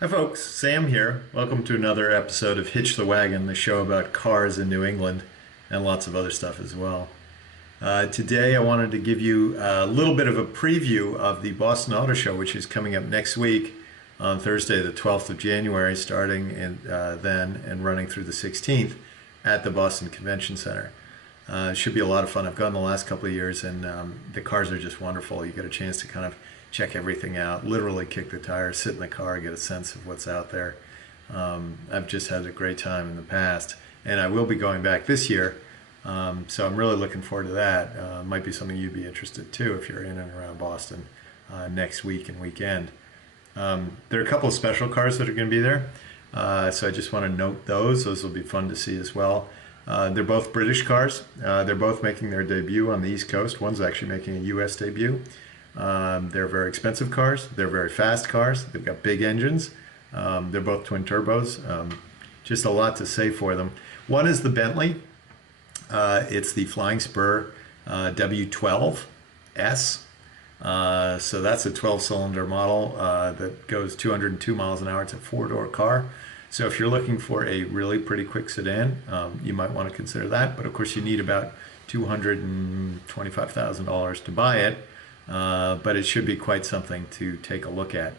Hi folks, Sam here. Welcome to another episode of Hitch the Wagon, the show about cars in New England and lots of other stuff as well. Today I wanted to give you a little bit of a preview of the Boston Auto Show, which is coming up next week on Thursday the 12th of January, starting then and running through the 16th at the Boston Convention Center. It should be a lot of fun. I've gone the last couple of years and the cars are just wonderful. You get a chance to kind of check everything out, literally kick the tires, sit in the car, get a sense of what's out there. I've just had a great time in the past, and I will be going back this year, so I'm really looking forward to that. Might be something you'd be interested too if you're in and around Boston next week and weekend. There are a couple of special cars that are going to be there, so I just want to note those. Those will be fun to see as well. They're both British cars. They're both making their debut on the East Coast. One's actually making a US debut. They're very expensive cars. They're very fast cars. They've got big engines. They're both twin turbos. Just a lot to say for them. One is the Bentley. It's the Flying Spur W12 S. So that's a 12-cylinder model that goes 202 miles an hour. It's a four-door car. So if you're looking for a really pretty quick sedan, you might want to consider that. But of course, you need about $225,000 to buy it. But it should be quite something to take a look at.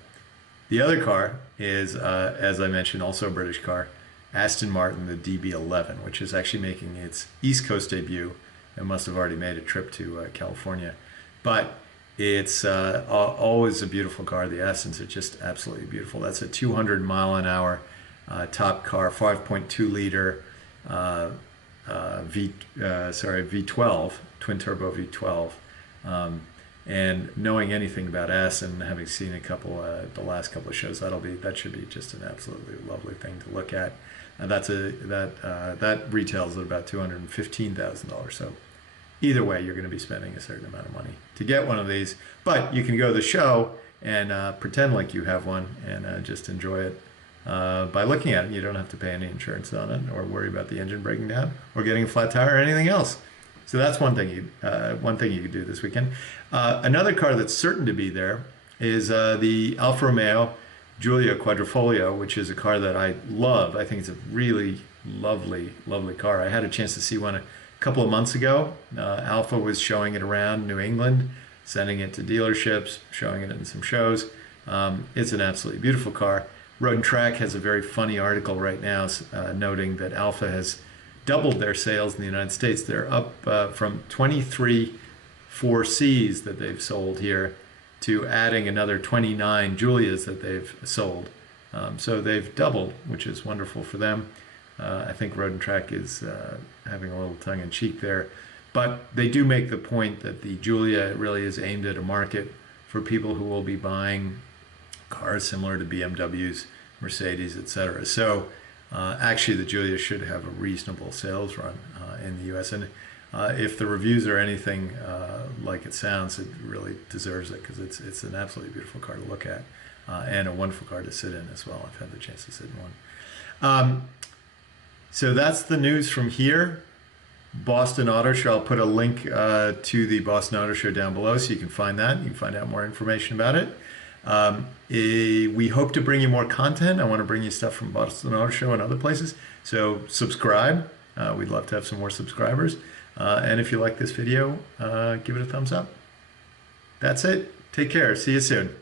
The other car is, as I mentioned, also a British car, Aston Martin, the DB11, which is actually making its East Coast debut and must have already made a trip to California. But it's always a beautiful car. The Astons are just absolutely beautiful. That's a 200 mile an hour top car, 5.2 liter V12, twin turbo V12. And knowing anything about Aston, having seen the last couple of shows, that should be just an absolutely lovely thing to look at. And that retails at about $215,000. So either way, you're going to be spending a certain amount of money to get one of these. But you can go to the show and pretend like you have one and just enjoy it by looking at it. You don't have to pay any insurance on it or worry about the engine breaking down or getting a flat tire or anything else. So that's one thing you could do this weekend. Another car that's certain to be there is the Alfa Romeo Giulia Quadrifoglio, which is a car that I love. I think it's a really lovely, lovely car. I had a chance to see one a couple of months ago. Alfa was showing it around New England, sending it to dealerships, showing it in some shows. It's an absolutely beautiful car. Road and Track has a very funny article right now noting that Alfa has doubled their sales in the United States. They're up from 23 4Cs that they've sold here to adding another 29 Giulias that they've sold. So they've doubled, which is wonderful for them. I think Road and Track is having a little tongue-in-cheek there. But they do make the point that the Giulia really is aimed at a market for people who will be buying cars similar to BMWs, Mercedes, etc. So actually, the Giulia should have a reasonable sales run in the U.S. And if the reviews are anything like it sounds, it really deserves it because it's an absolutely beautiful car to look at and a wonderful car to sit in as well. I've had the chance to sit in one. So that's the news from here. Boston Auto Show. I'll put a link to the Boston Auto Show down below so you can find that. You can find out more information about it. We hope to bring you more content. I want to bring you stuff from Boston Auto Show and other places. So subscribe. We'd love to have some more subscribers. And if you like this video, give it a thumbs up. That's it. Take care. See you soon.